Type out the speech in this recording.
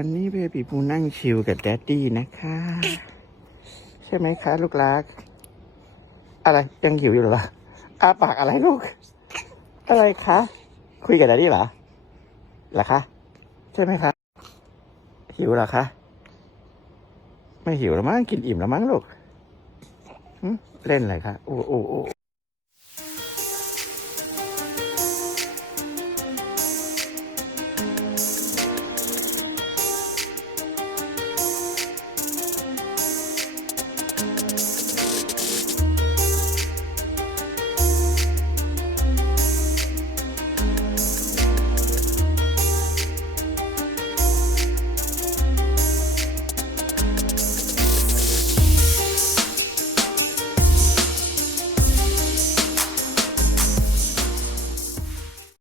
วันนี้เบบีปูนั่งชิลกับแดดดี้นะคะ ใช่ไหมคะ ลูกรัก อะไรยังหิวอยู่หรออาปากอะไรลูก อะไรคะ คุยกับแดดดี้เหรอเหรอคะ ใช่ไหมคะหิวเหรอคะ ไม่หิวแล้วมั้งกินอิ่มแล้วมั้งลูกเล่นอะไรคะโอ้โอ้โอ้